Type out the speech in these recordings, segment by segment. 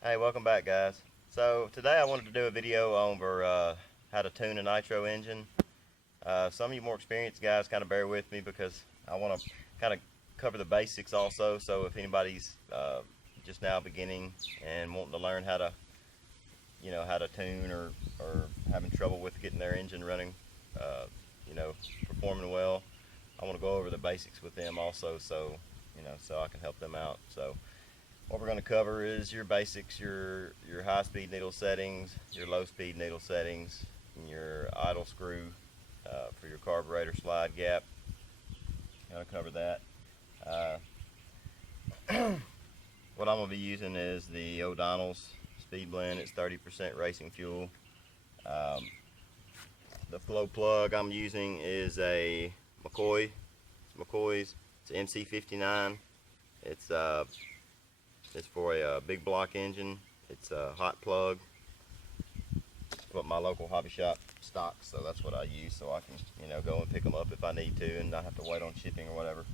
Hey, welcome back, guys. So today I wanted to do a video over how to tune a Nitro engine. Some of you more experienced guys kind of bear with me because I want to kind of cover the basics also. So if anybody's just now beginning and wanting to learn how to, how to tune or having trouble with getting their engine running, you know, performing well, I want to go over the basics with them also. So I can help them out. So what we're going to cover is your basics, your high-speed needle settings, your low-speed needle settings, and your idle screw for your carburetor slide gap. Going to cover that. Uh, what I'm going to be using is the O'Donnell's Speed Blend. It's 30% racing fuel. The flow plug I'm using is a McCoy's. It's an MC59. It's for a big block engine. It's a hot plug. It's what my local hobby shop stocks, so that's what I use, so I can go and pick them up if I need to and not have to wait on shipping or whatever.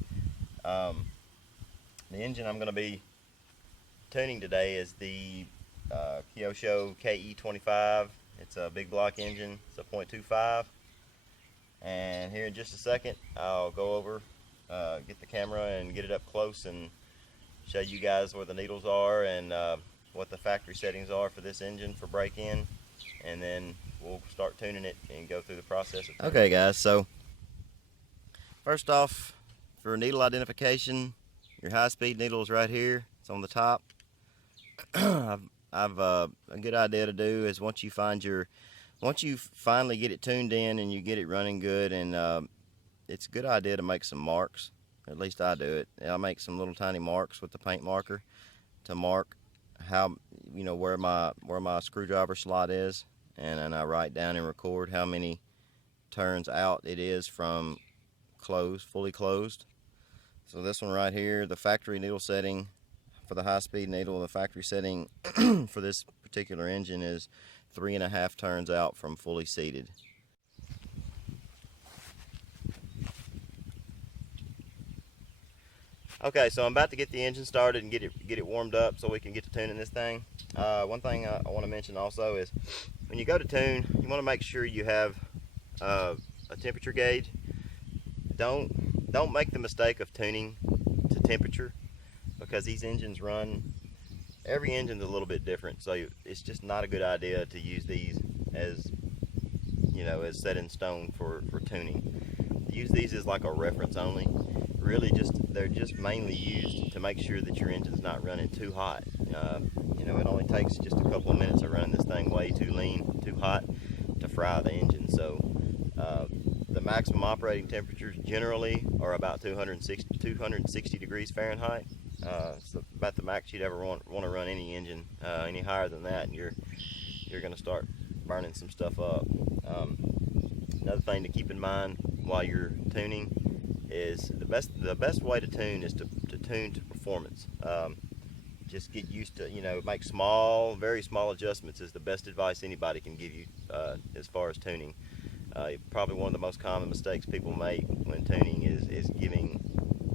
The engine I'm going to be tuning today is the Kyosho KE25. It's a big block engine. It's a 0.25. And here in just a second, I'll go over, get the camera and get it up close and show you guys where the needles are and what the factory settings are for this engine for break-in, and then we'll start tuning it and go through the process of tuning. Okay guys, so first off, for needle identification, your high-speed needle is right here. It's on the top. A good idea to do is once you finally get it tuned in and you get it running good, and it's a good idea to make some marks. At least I do it. I make some little tiny marks with the paint marker to mark how, where my screwdriver slot is, and then I write down and record how many turns out it is from fully closed. So this one right here, the factory needle setting for the high-speed needle, the factory setting for this particular engine is 3.5 turns out from fully seated. Okay, so I'm about to get the engine started and get it warmed up so we can get to tuning this thing. One thing I want to mention also is when you go to tune, you want to make sure you have a temperature gauge. Don't make the mistake of tuning to temperature, because these engines every engine's a little bit different, so it's just not a good idea to use these as set in stone for tuning. Use these as like a reference only. Really, they're just mainly used to make sure that your engine's not running too hot. It only takes just a couple of minutes of running this thing way too lean, too hot to fry the engine. So the maximum operating temperatures generally are about 260 degrees Fahrenheit. So about the max you'd ever want to run any engine. Any higher than that, and you're going to start burning some stuff up. Another thing to keep in mind while you're tuning is the best way to tune is to tune to performance. Just get used to, make very small adjustments is the best advice anybody can give you as far as tuning. Probably one of the most common mistakes people make when tuning is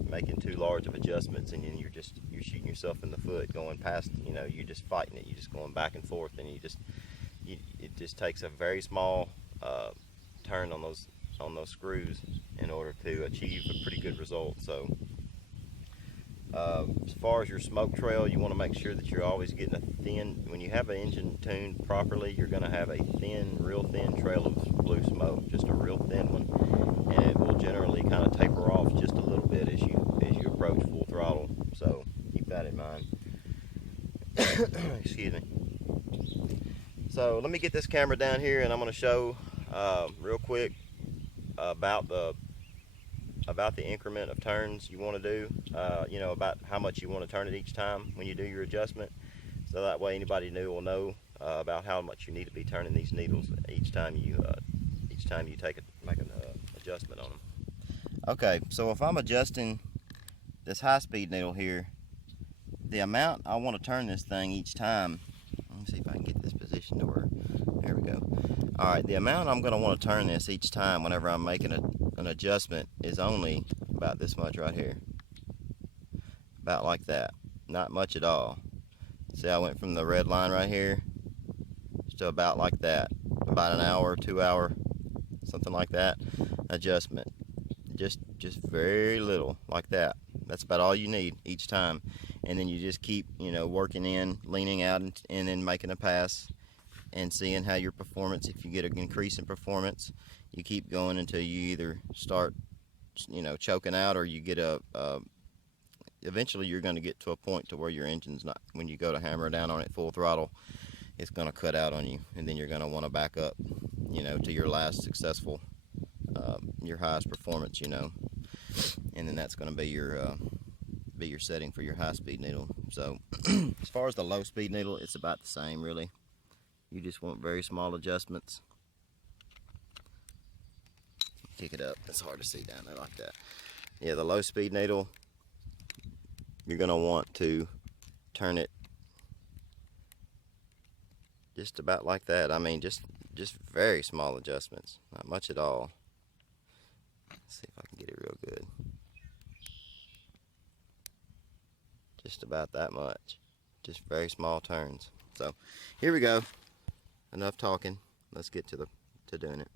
making too large of adjustments, and then you're shooting yourself in the foot going past, you're just fighting it, you're just going back and forth, and it just takes a very small turn on those screws in order to achieve a pretty good result. So as far as your smoke trail, you want to make sure that you're always getting a thin, when you have an engine tuned properly, you're going to have a real thin trail of blue smoke, just a real thin one, and it will generally kind of taper off just a little bit as you approach full throttle. So keep that in mind. Excuse me. So let me get this camera down here, and I'm going to show real quick about the increment of turns you want to do, about how much you want to turn it each time when you do your adjustment, so that way anybody new will know about how much you need to be turning these needles each time you make an adjustment on them. Okay, so if I'm adjusting this high-speed needle here, the amount I want to turn this thing each time, let me see if I can get this position to where, there we go. Alright, the amount I'm going to want to turn this each time whenever I'm making an adjustment is only about this much right here. About like that. Not much at all. See, I went from the red line right here to about like that, about an hour, 2 hour, something like that adjustment. Just very little like that. That's about all you need each time, and then you just keep, you know, working in, leaning out, and then making a pass and seeing how your performance, if you get an increase in performance, you keep going until you either start, you know, choking out, or you get eventually you're going to get to a point to where your engine's not, when you go to hammer down on it full throttle, it's going to cut out on you, and then you're going to want to back up, you know, to your last successful, your highest performance, you know, and then that's going to be your setting for your high speed needle. So as far as the low speed needle, it's about the same really. You just want very small adjustments. Kick it up, it's hard to see down there like that. Yeah, the low speed needle, you're going to want to turn it just about like that. I mean, just very small adjustments, not much at all. Let's see if I can get it real good. Just about that much, just very small turns. So here we go, enough talking, let's get to doing it.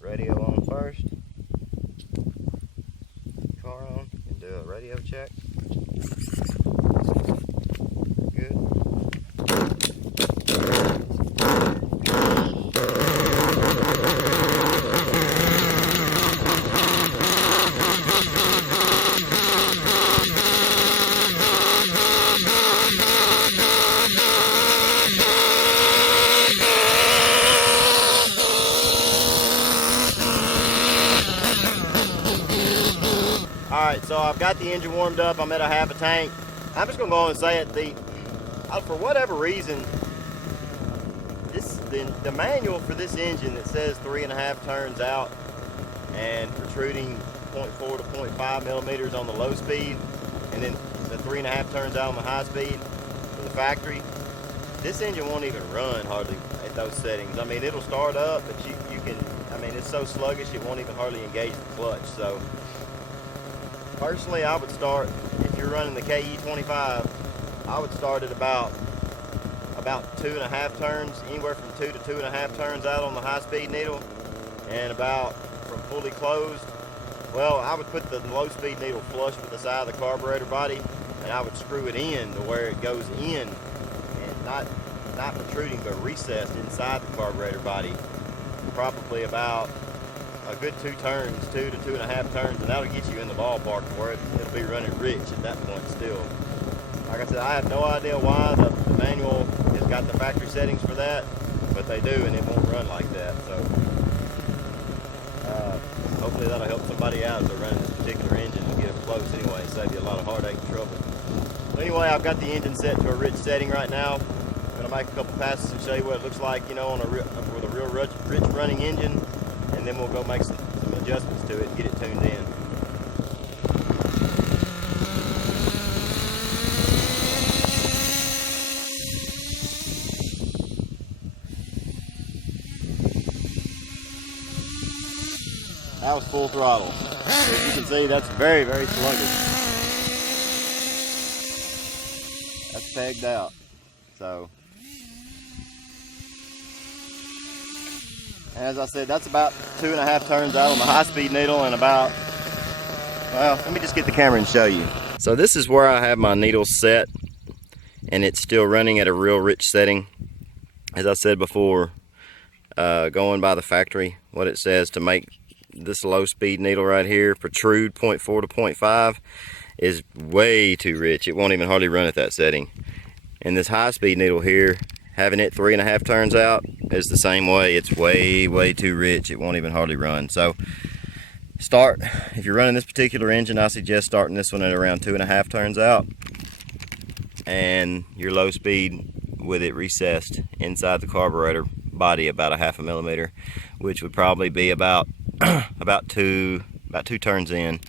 Radio on first, car on, and do a radio check. Good. Alright, so I've got the engine warmed up. I'm at a half a tank. I'm just going to go on and say it. For whatever reason, the manual for this engine that says 3.5 turns out and protruding 0.4 to 0.5 millimeters on the low speed, and then the 3.5 turns out on the high speed for the factory, this engine won't even run hardly at those settings. I mean, it'll start up, but you can, I mean, it's so sluggish it won't even hardly engage the clutch. So personally, I would start, if you're running the KE25, I would start at about 2.5 turns, anywhere from 2 to 2.5 turns out on the high-speed needle, and about from fully closed. Well, I would put the low-speed needle flush with the side of the carburetor body, and I would screw it in to where it goes in, and not protruding, but recessed inside the carburetor body. Probably about a good 2 turns, 2 to 2.5 turns, and that'll get you in the ballpark where it'll be running rich at that point still. Like I said, I have no idea why the manual has got the factory settings for that, but they do, and it won't run like that. So hopefully that'll help somebody out as they're running this particular engine and get it close anyway, save you a lot of heartache and trouble. So anyway, I've got the engine set to a rich setting right now. I'm gonna make a couple passes and show you what it looks like, you know, with a real rich running engine, and then we'll go make some adjustments to it and get it tuned in. That was full throttle. As you can see, that's very, very sluggish. That's pegged out. So, as I said, that's about 2.5 turns out on the high-speed needle, and about, well, let me just get the camera and show you. So this is where I have my needle set, and it's still running at a real rich setting. As I said before, going by the factory, what it says to make this low speed needle right here protrude 0.4 to 0.5 is way too rich. It won't even hardly run at that setting. And this high speed needle here, having it 3.5 turns out, is the same way. It's way too rich. It won't even hardly run. So if you're running this particular engine, I suggest starting this one at around 2.5 turns out, and your low speed with it recessed inside the carburetor body about 0.5 millimeter, which would probably be about two turns in,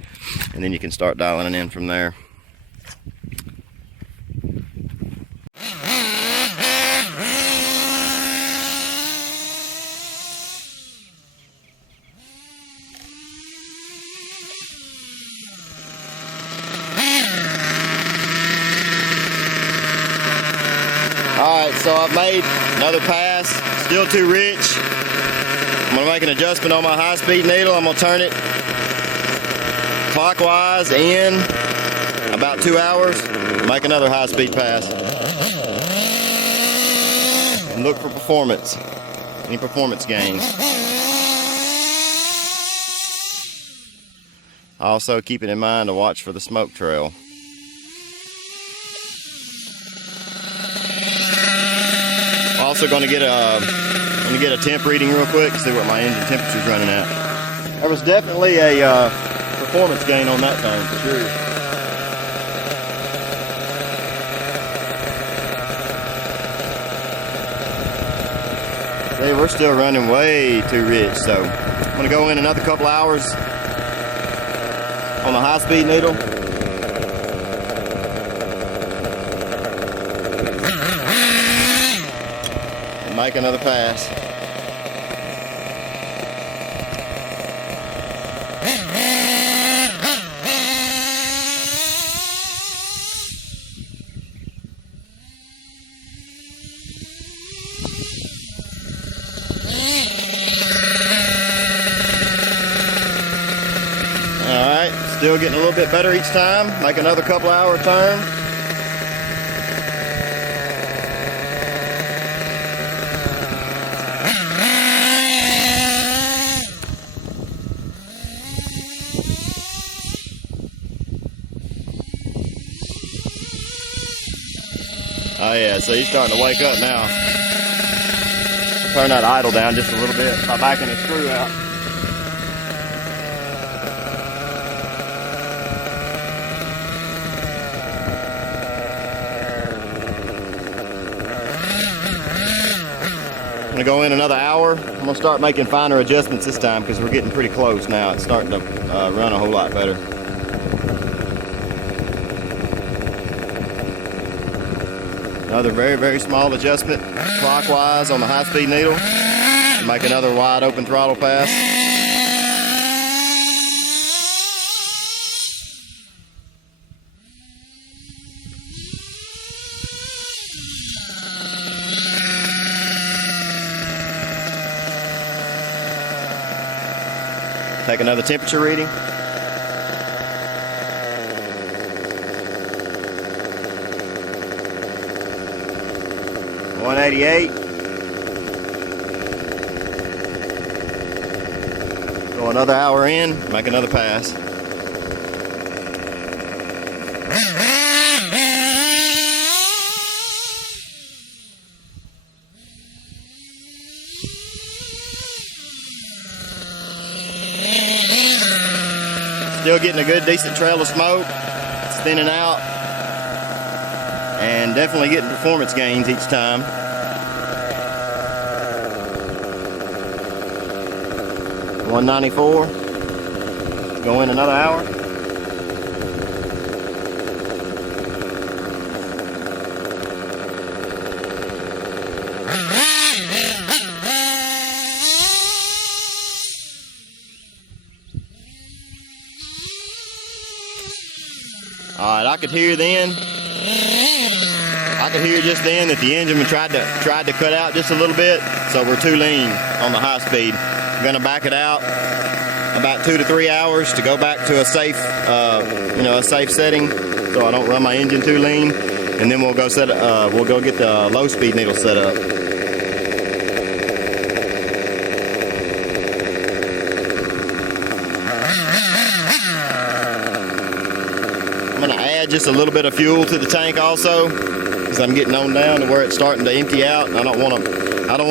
and then you can start dialing it in from there. so I've made another pass, still too rich. I'm gonna make an adjustment on my high-speed needle. I'm gonna turn it clockwise in about 2 hours, make another high-speed pass. And look for performance, any performance gains. Also keep it in mind to watch for the smoke trail. Also going to get a temp reading real quick to see what my engine temperature's running at. There was definitely a performance gain on that thing for sure. See, we're still running way too rich, so I'm going to go in another couple hours on the high-speed needle. And make another pass. Alright, still getting a little bit better each time. Make another couple hour turn. Oh yeah, so he's starting to wake up now. Turn that idle down just a little bit by backing the screw out. I'm gonna go in another hour. I'm gonna start making finer adjustments this time because we're getting pretty close now. It's starting to run a whole lot better. Another very, very small adjustment clockwise on the high-speed needle. Make another wide open throttle pass. Take another temperature reading. .188. Go another hour in, make another pass. Still getting a good decent trail of smoke. It's thinning out. And definitely getting performance gains each time. .194. Go in another hour. Alright, I could hear just then that the engine tried to cut out just a little bit, so we're too lean on the high speed. I'm gonna back it out about 2 to 3 hours to go back to a safe, a safe setting, so I don't run my engine too lean, and then we'll go get the low speed needle set up. I'm gonna add just a little bit of fuel to the tank also, because I'm getting on down to where it's starting to empty out. And I don't want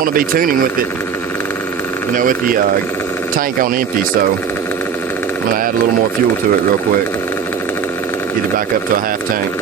to be tuning with it, with the tank on empty. So I'm gonna add a little more fuel to it real quick, get it back up to a half tank.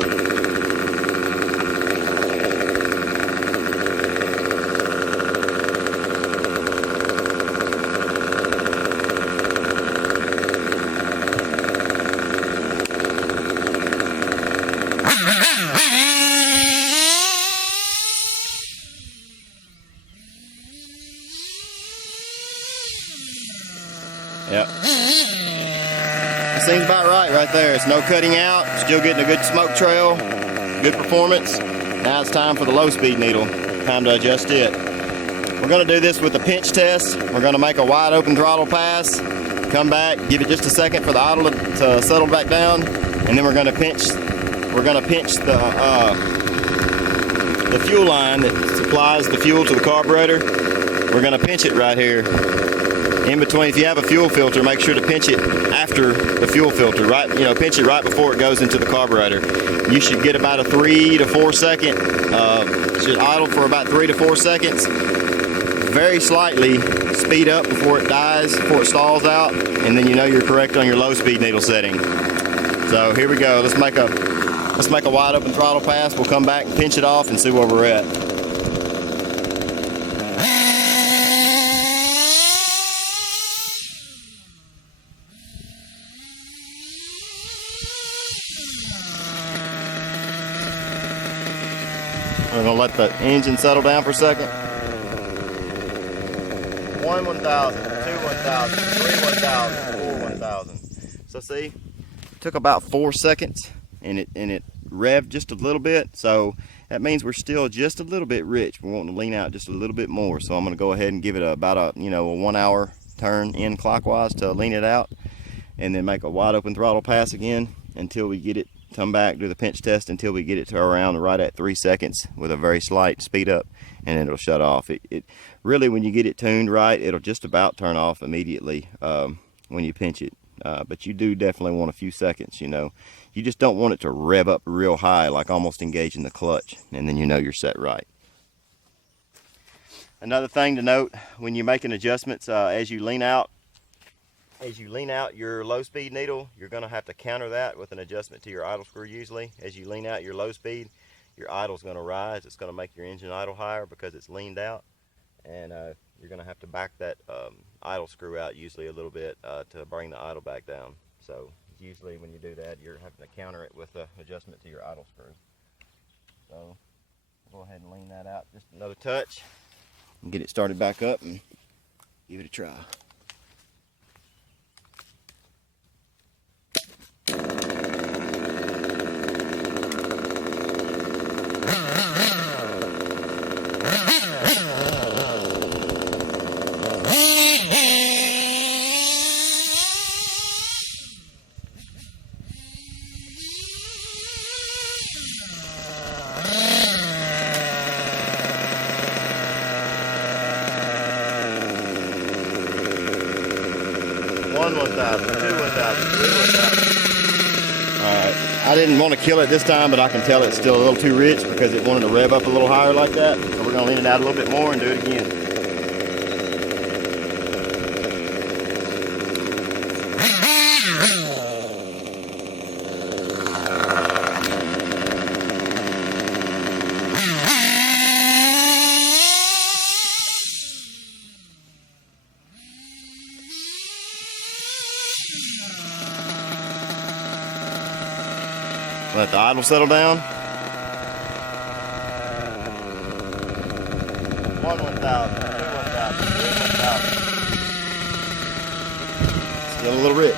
Yep. Seems about right there. It's no cutting out. Still getting a good smoke trail. Good performance. Now it's time for the low speed needle. time to adjust it. We're going to do this with a pinch test. We're going to make a wide open throttle pass, come back, give it just a second for the idle to settle back down, and then we're going to pinch the fuel line that supplies the fuel to the carburetor. We're going to pinch it right here in between. If you have a fuel filter, make sure to pinch it after the fuel filter, right? You know, pinch it right before it goes into the carburetor. You should get about a 3 to 4 second, should idle for about 3 to 4 seconds. Very slightly speed up before it dies, before it stalls out, and then you know you're correct on your low speed needle setting. So here we go. Let's make a wide open throttle pass. We'll come back and pinch it off and see where we're at. We're gonna let the engine settle down for a second. 1 1000, 2 1000, 3 1000, 4 1000. So see, it took about 4 seconds, and it revved just a little bit. So that means we're still just a little bit rich. We're wanting to lean out just a little bit more. So I'm going to go ahead and give it about a 1 hour turn in clockwise to lean it out, and then make a wide open throttle pass again until we get it. Come back, do the pinch test until we get it to around right at 3 seconds with a very slight speed up, and then it'll shut off. It really, when you get it tuned right, it'll just about turn off immediately when you pinch it. But you do definitely want a few seconds, you know. You just don't want it to rev up real high, like almost engaging the clutch, and then you know you're set right. Another thing to note when you're making adjustments, as you lean out your low speed needle, you're going to have to counter that with an adjustment to your idle screw. Usually as you lean out your low speed, your idle's going to rise. It's going to make your engine idle higher because it's leaned out, and you're going to have to back that idle screw out usually a little bit to bring the idle back down. So usually when you do that, you're having to counter it with an adjustment to your idle screw. So go ahead and lean that out just another touch and get it started back up and give it a try. One 1000, 2 1000, 3 1000. Alright, I didn't want to kill it this time, but I can tell it's still a little too rich because it wanted to rev up a little higher like that. So we're going to lean it out a little bit more and do it again. Let the idle settle down. 1 1000, 2 1000, 3 1000. Still a little rich.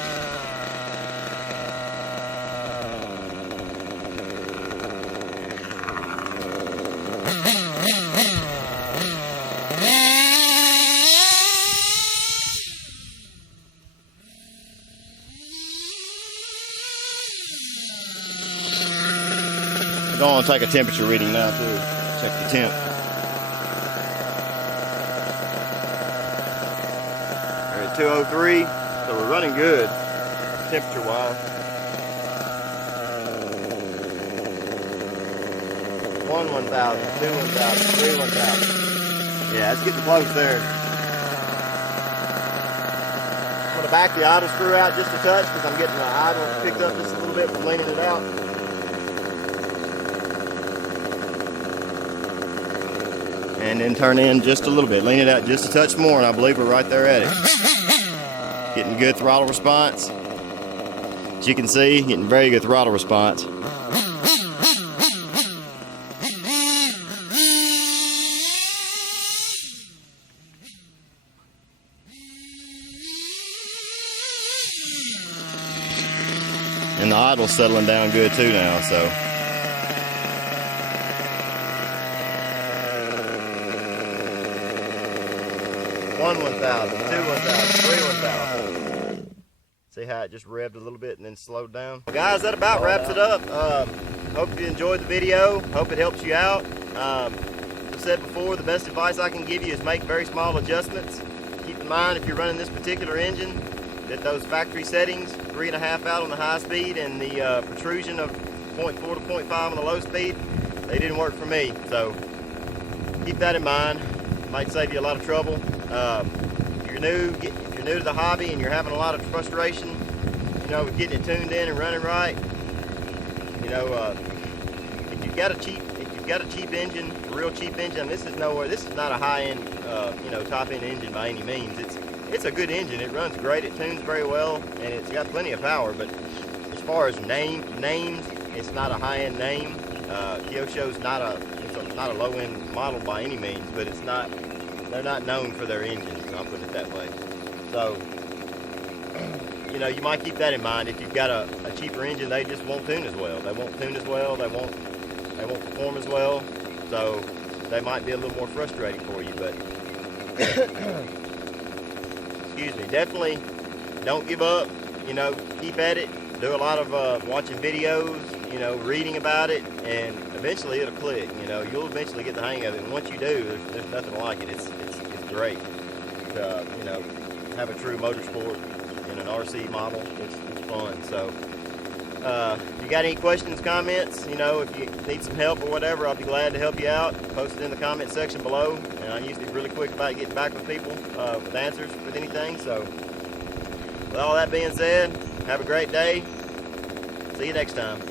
I want to take a temperature reading now too. Check the temp. We're at 203, so we're running good temperature wise. 1 1000, 2 1000, 3 1000. Yeah, it's getting close there. I'm going to back the idle screw out just a touch because I'm getting the idle picked up just a little bit from leaning it out. And then turn in just a little bit. Lean it out just a touch more, and I believe we're right there at it. Getting good throttle response. As you can see, getting very good throttle response. And the idle's settling down good too now, so. 1 1000, 2 1000, 3 1000. See how it just revved a little bit and then slowed down? Well, guys, that about wraps it up. Hope you enjoyed the video. Hope it helps you out. I've said before, the best advice I can give you is make very small adjustments. Keep in mind, if you're running this particular engine, that those factory settings, 3.5 out on the high speed and the protrusion of 0.4 to 0.5 on the low speed, they didn't work for me. So keep that in mind. It might save you a lot of trouble. If you're new to the hobby and you're having a lot of frustration, you know, with getting it tuned in and running right, you know, if you've got a cheap engine, a real cheap engine, this is not a high-end, you know, top-end engine by any means. It's a good engine. It runs great. It tunes very well, and it's got plenty of power. But as far as names, it's not a high-end name. Kyosho's not a low-end model by any means, but they're not known for their engines. I'll put it that way. So, you know, you might keep that in mind. If you've got a cheaper engine, they just won't tune as well. They won't tune as well. They won't perform as well. So they might be a little more frustrating for you. But excuse me, definitely don't give up. You know, keep at it. Do a lot of watching videos, you know, reading about it, and eventually it'll click. You know, you'll eventually get the hang of it. And once you do, there's nothing like it. It's great to, you know, have a true motorsport in an RC model. It's fun. So if you got any questions, comments, you know, if you need some help or whatever, I'll be glad to help you out. Post it in the comment section below, and I'm usually really quick about getting back with people with answers with anything. So with all that being said, have a great day. See you next time.